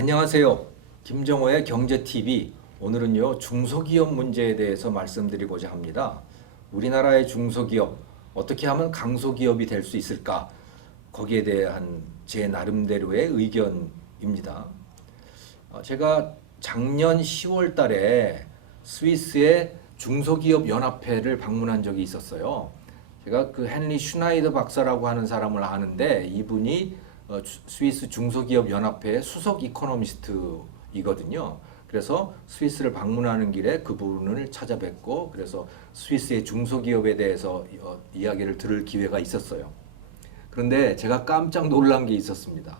안녕하세요. 김정호의 경제TV. 오늘은요, 중소기업 문제에 대해서 말씀드리고자 합니다. 우리나라의 중소기업, 어떻게 하면 강소기업이 될 수 있을까? 거기에 대한 제 나름대로의 의견입니다. 제가 작년 10월 달에 스위스의 중소기업 연합회를 방문한 적이 있었어요. 제가 그 헨리 슈나이더 박사라고 하는 사람을 아는데 이분이 스위스 중소기업 연합회의 수석 이코노미스트이거든요. 그래서 스위스를 방문하는 길에 그분을 찾아뵙고 그래서 스위스의 중소기업에 대해서 이야기를 들을 기회가 있었어요. 그런데 제가 깜짝 놀란 게 있었습니다.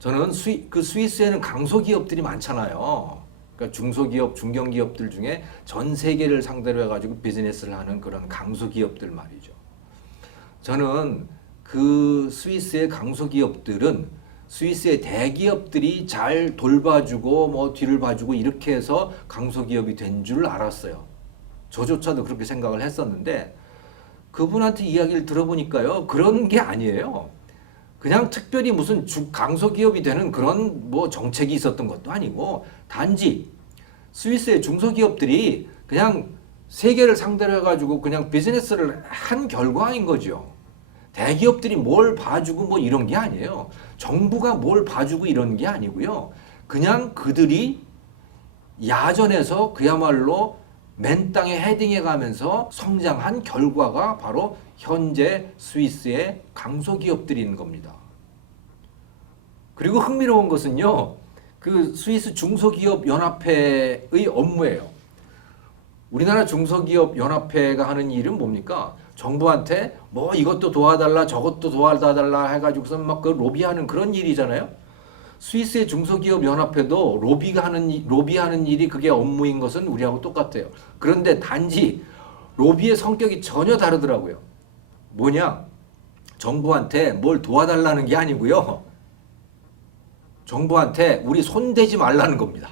저는 스위스에는 강소기업들이 많잖아요. 그러니까 중소기업, 중견기업들 중에 전 세계를 상대로 해가지고 비즈니스를 하는 그런 강소기업들 말이죠. 저는 그 스위스의 강소기업들은 스위스의 대기업들이 잘 돌봐주고 뭐 뒤를 봐주고 이렇게 해서 강소기업이 된 줄 알았어요. 저조차도 그렇게 생각을 했었는데 그분한테 이야기를 들어보니까요, 그런 게 아니에요. 그냥 특별히 무슨 강소기업이 되는 그런 뭐 정책이 있었던 것도 아니고 단지 스위스의 중소기업들이 그냥 세계를 상대로 해가지고 그냥 비즈니스를 한 결과인 거죠. 대기업들이 뭘 봐주고 뭐 이런 게 아니에요. 정부가 뭘 봐주고 이런 게 아니고요. 그냥 그들이 야전에서 그야말로 맨 땅에 헤딩해 가면서 성장한 결과가 바로 현재 스위스의 강소기업들인 겁니다. 그리고 흥미로운 것은요, 그 스위스 중소기업 연합회의 업무예요. 우리나라 중소기업 연합회가 하는 일은 뭡니까? 정부한테 뭐 이것도 도와달라 저것도 도와달라 해가지고서 막 그 로비하는 그런 일이잖아요. 스위스의 중소기업 연합회도 로비하는 일이 그게 업무인 것은 우리하고 똑같아요. 그런데 단지 로비의 성격이 전혀 다르더라고요. 뭐냐? 정부한테 뭘 도와달라는 게 아니고요. 정부한테 우리 손대지 말라는 겁니다.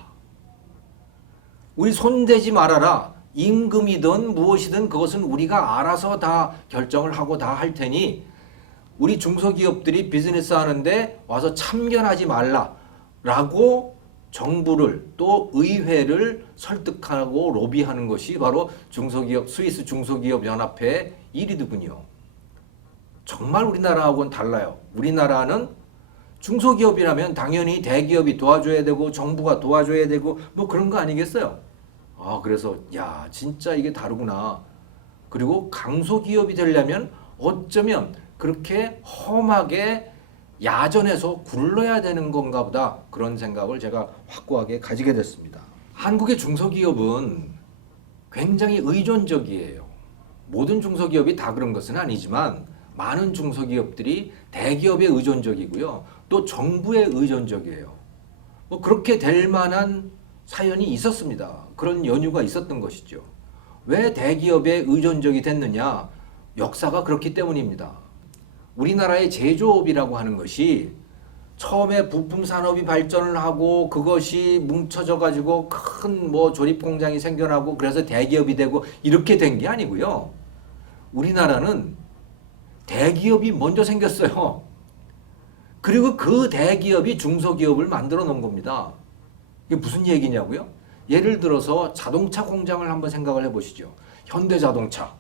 우리 손대지 말아라. 임금이든 무엇이든 그것은 우리가 알아서 다 결정을 하고 다 할 테니 우리 중소기업들이 비즈니스 하는데 와서 참견하지 말라라고 정부를 또 의회를 설득하고 로비하는 것이 바로 스위스 중소기업 연합회의 일이더군요. 정말 우리나라하고는 달라요. 우리나라는 중소기업이라면 당연히 대기업이 도와줘야 되고 정부가 도와줘야 되고 뭐 그런 거 아니겠어요? 그래서 야, 진짜 이게 다르구나. 그리고 강소기업이 되려면 어쩌면 그렇게 험하게 야전에서 굴러야 되는 건가 보다. 그런 생각을 제가 확고하게 가지게 됐습니다. 한국의 중소기업은 굉장히 의존적이에요. 모든 중소기업이 다 그런 것은 아니지만 많은 중소기업들이 대기업에 의존적이고요. 또 정부에 의존적이에요. 뭐 그렇게 될 만한 사연이 있었습니다. 그런 연유가 있었던 것이죠. 왜 대기업에 의존적이 됐느냐? 역사가 그렇기 때문입니다. 우리나라의 제조업이라고 하는 것이 처음에 부품 산업이 발전을 하고 그것이 뭉쳐져 가지고 큰 뭐 조립 공장이 생겨나고 그래서 대기업이 되고 이렇게 된 게 아니고요. 우리나라는 대기업이 먼저 생겼어요. 그리고 그 대기업이 중소기업을 만들어 놓은 겁니다. 이게 무슨 얘기냐고요? 예를 들어서 자동차 공장을 한번 생각을 해보시죠. 현대자동차.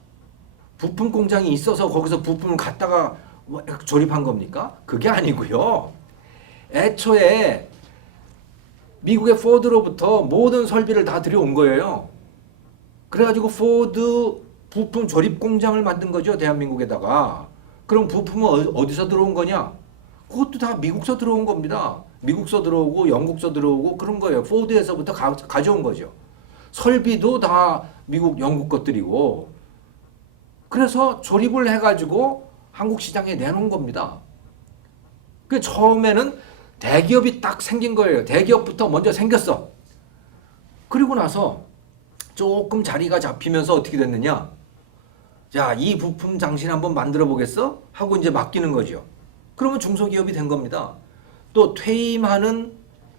부품 공장이 있어서 거기서 부품을 갖다가 조립한 겁니까? 그게 아니고요. 애초에 미국의 포드로부터 모든 설비를 다 들여온 거예요. 그래가지고 포드 부품 조립 공장을 만든 거죠. 대한민국에다가. 그럼 부품은 어디서 들어온 거냐? 그것도 다 미국서 들어온 겁니다. 미국서 들어오고 영국서 들어오고 그런 거예요. 포드에서부터 가져온 거죠. 설비도 다 미국, 영국 것들이고 그래서 조립을 해가지고 한국 시장에 내놓은 겁니다. 그 처음에는 대기업이 딱 생긴 거예요. 대기업부터 먼저 생겼어. 그리고 나서 조금 자리가 잡히면서 어떻게 됐느냐? 자, 이 부품 당신 한번 만들어 보겠어? 하고 이제 맡기는 거죠. 그러면 중소기업이 된 겁니다. 또 퇴임하는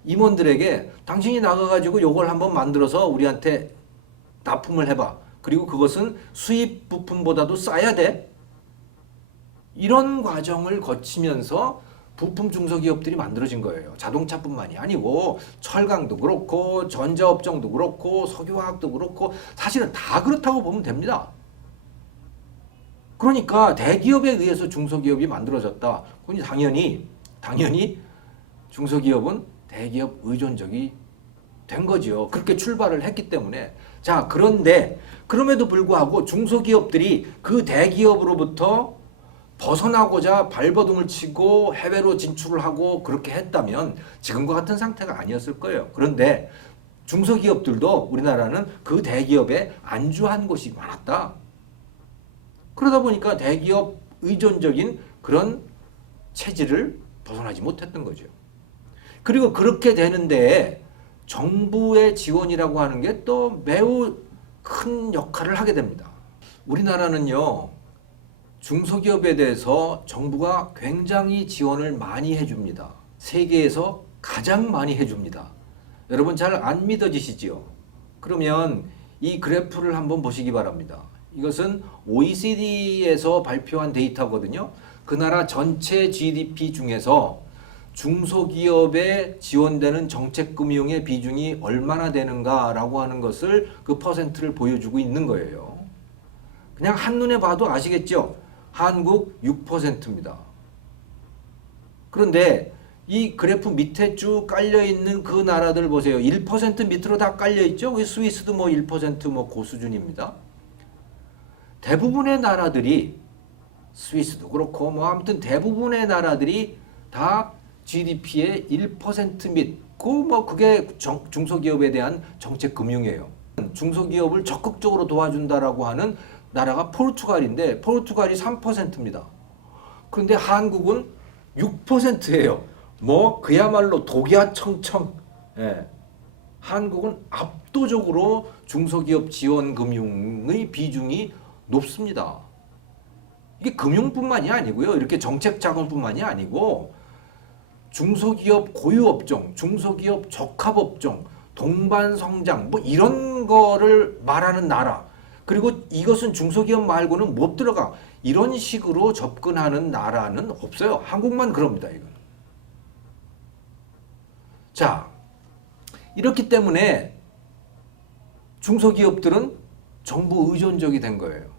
임원들에게 당신이 나가가지고 요걸 한번 만들어서 우리한테 납품을 해봐. 그리고 그것은 수입 부품보다도 싸야 돼. 이런 과정을 거치면서 부품 중소기업들이 만들어진 거예요. 자동차뿐만이 아니고 철강도 그렇고 전자업종도 그렇고 석유화학도 그렇고 사실은 다 그렇다고 보면 됩니다. 그러니까 대기업에 의해서 중소기업이 만들어졌다. 그건 당연히 중소기업은 대기업 의존적이 된 거죠. 그렇게 출발을 했기 때문에. 자, 그런데 그럼에도 불구하고 중소기업들이 그 대기업으로부터 벗어나고자 발버둥을 치고 해외로 진출을 하고 그렇게 했다면 지금과 같은 상태가 아니었을 거예요. 그런데 중소기업들도 우리나라는 그 대기업에 안주한 곳이 많았다. 그러다 보니까 대기업 의존적인 그런 체질을 벗어나지 못했던 거죠. 그리고 그렇게 되는데 정부의 지원이라고 하는 게 또 매우 큰 역할을 하게 됩니다. 우리나라는요, 중소기업에 대해서 정부가 굉장히 지원을 많이 해줍니다. 세계에서 가장 많이 해줍니다. 여러분 잘 안 믿어지시지요? 그러면 이 그래프를 한번 보시기 바랍니다. 이것은 OECD에서 발표한 데이터거든요. 그 나라 전체 GDP 중에서 중소기업에 지원되는 정책금융의 비중이 얼마나 되는가라고 하는 것을 그 퍼센트를 보여주고 있는 거예요. 그냥 한눈에 봐도 아시겠죠? 한국 6%입니다. 그런데 이 그래프 밑에 쭉 깔려있는 그 나라들 보세요. 1% 밑으로 다 깔려있죠? 스위스도 뭐 1% 뭐 그 수준입니다. 대부분의 나라들이 스위스도 그렇고 뭐 아무튼 대부분의 나라들이 다 GDP의 1% 밑, 그게 중소기업에 대한 정책 금융이에요. 중소기업을 적극적으로 도와준다라고 하는 나라가 포르투갈인데 포르투갈이 3%입니다. 그런데 한국은 6%예요. 뭐 그야말로 독야청청. 예. 한국은 압도적으로 중소기업 지원 금융의 비중이 높습니다. 이게 금융뿐만이 아니고요. 이렇게 정책 자금뿐만이 아니고 중소기업 고유업종, 중소기업 적합업종, 동반성장 뭐 이런 거를 말하는 나라. 그리고 이것은 중소기업 말고는 못 들어가. 이런 식으로 접근하는 나라는 없어요. 한국만 그럽니다. 이건. 자, 이렇기 때문에 중소기업들은 정부 의존적이 된 거예요.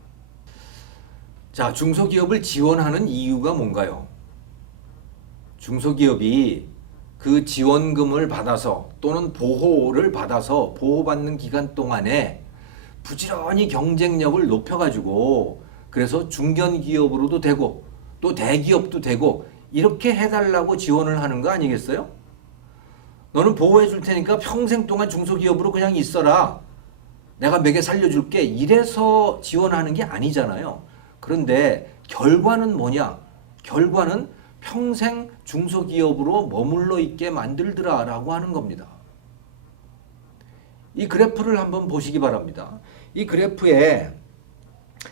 자, 중소기업을 지원하는 이유가 뭔가요? 중소기업이 그 지원금을 받아서 또는 보호를 받아서 보호받는 기간 동안에 부지런히 경쟁력을 높여가지고 그래서 중견기업으로도 되고 또 대기업도 되고 이렇게 해달라고 지원을 하는 거 아니겠어요? 너는 보호해 줄 테니까 평생 동안 중소기업으로 그냥 있어라. 내가 먹여 살려줄게. 이래서 지원하는 게 아니잖아요. 그런데 결과는 뭐냐? 결과는 평생 중소기업으로 머물러 있게 만들더라라고 하는 겁니다. 이 그래프를 한번 보시기 바랍니다. 이 그래프에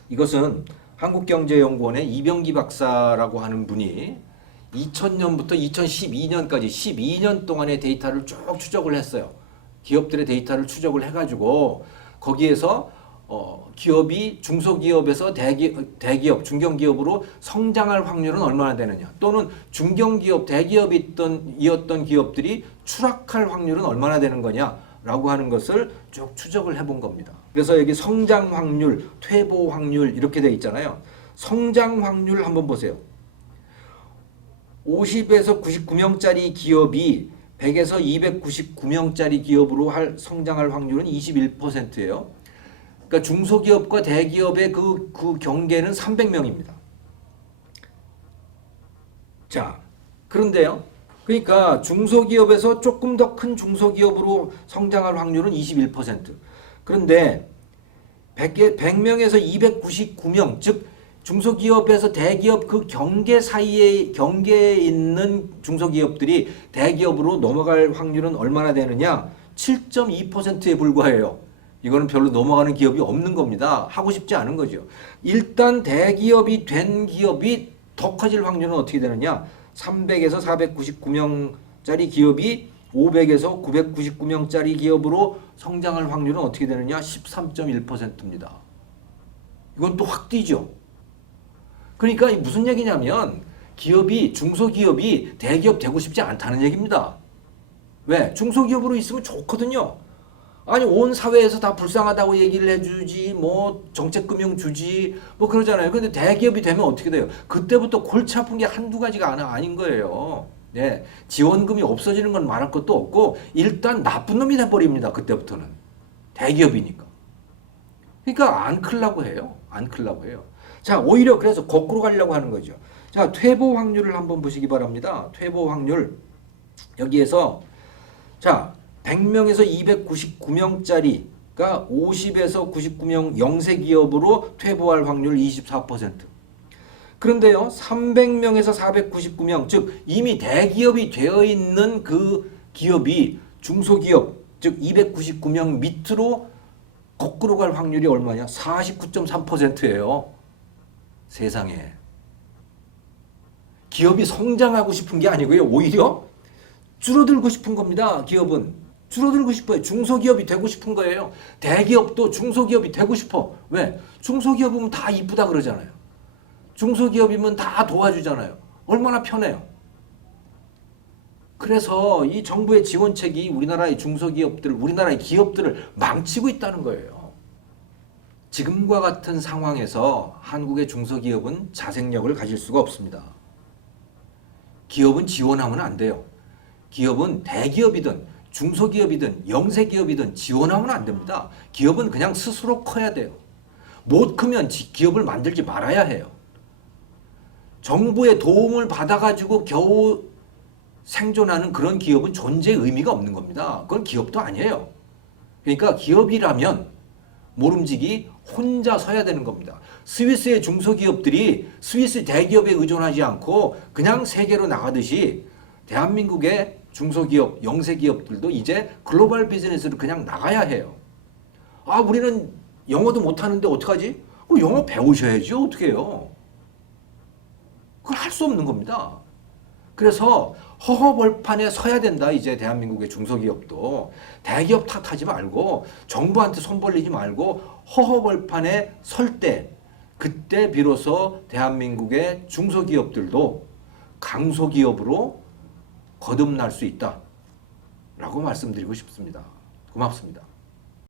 이것은 한국경제연구원의 이병기 박사라고 하는 분이 2000년부터 2012년까지 12년 동안의 데이터를 쭉 추적을 했어요. 기업들의 데이터를 추적을 해가지고 거기에서 기업이 중소기업에서 대기업, 중견기업으로 성장할 확률은 얼마나 되느냐, 또는 중견기업, 대기업이었던 기업들이 추락할 확률은 얼마나 되는 거냐라고 하는 것을 쭉 추적을 해본 겁니다. 그래서 여기 성장 확률, 퇴보 확률 이렇게 돼 있잖아요. 성장 확률 한번 보세요. 50에서 99명짜리 기업이 100에서 299명짜리 기업으로 성장할 확률은 21%예요. 그러니까 중소기업과 대기업의 그 경계는 300명입니다. 자, 그런데요. 그러니까 중소기업에서 조금 더 큰 중소기업으로 성장할 확률은 21%. 그런데 100명에서 299명, 즉 중소기업에서 대기업 그 경계에 있는 중소기업들이 대기업으로 넘어갈 확률은 얼마나 되느냐? 7.2%에 불과해요. 이거는 별로 넘어가는 기업이 없는 겁니다. 하고 싶지 않은 거죠. 일단 대기업이 된 기업이 더 커질 확률은 어떻게 되느냐? 300에서 499명짜리 기업이 500에서 999명짜리 기업으로 성장할 확률은 어떻게 되느냐? 13.1%입니다. 이건 또 확 뛰죠. 그러니까 무슨 얘기냐면 중소기업이 대기업 되고 싶지 않다는 얘기입니다. 왜? 중소기업으로 있으면 좋거든요. 아니 온 사회에서 다 불쌍하다고 얘기를 해주지 뭐 정책금융 주지 뭐 그러잖아요. 근데 대기업이 되면 어떻게 돼요? 그때부터 골치 아픈 게 한두 가지가 아닌 거예요. 네, 지원금이 없어지는 건 말할 것도 없고 일단 나쁜 놈이 돼버립니다. 그때부터는 대기업이니까. 그러니까 안 클라고 해요. 안 클라고 해요. 자, 오히려 그래서 거꾸로 가려고 하는 거죠. 자, 퇴보 확률을 한번 보시기 바랍니다. 퇴보 확률. 여기에서 자, 100명에서 299명짜리가 50에서 99명 영세 기업으로 퇴보할 확률 24%. 그런데요, 300명에서 499명, 즉 이미 대기업이 되어 있는 그 기업이 중소기업, 즉 299명 밑으로 거꾸로 갈 확률이 얼마냐? 49.3%예요. 세상에. 기업이 성장하고 싶은 게 아니고요. 오히려 줄어들고 싶은 겁니다. 기업은. 줄어들고 싶어요. 중소기업이 되고 싶은 거예요. 대기업도 중소기업이 되고 싶어. 왜? 중소기업이면 다 이쁘다 그러잖아요. 중소기업이면 다 도와주잖아요. 얼마나 편해요. 그래서 이 정부의 지원책이 우리나라의 중소기업들, 우리나라의 기업들을 망치고 있다는 거예요. 지금과 같은 상황에서 한국의 중소기업은 자생력을 가질 수가 없습니다. 기업은 지원하면 안 돼요. 기업은 대기업이든 중소기업이든 영세기업이든 지원하면 안 됩니다. 기업은 그냥 스스로 커야 돼요. 못 크면 기업을 만들지 말아야 해요. 정부의 도움을 받아가지고 겨우 생존하는 그런 기업은 존재의 의미가 없는 겁니다. 그건 기업도 아니에요. 그러니까 기업이라면 모름지기 혼자 서야 되는 겁니다. 스위스의 중소기업들이 스위스 대기업에 의존하지 않고 그냥 세계로 나가듯이 대한민국의 중소기업, 영세기업들도 이제 글로벌 비즈니스로 그냥 나가야 해요. 아, 우리는 영어도 못하는데 어떡하지? 영어 배우셔야지. 어떻게 해요? 그걸 할 수 없는 겁니다. 그래서 허허벌판에 서야 된다. 이제 대한민국의 중소기업도 대기업 탓하지 말고 정부한테 손 벌리지 말고 허허벌판에 설 때 그때 비로소 대한민국의 중소기업들도 강소기업으로 거듭날 수 있다라고 말씀드리고 싶습니다. 고맙습니다.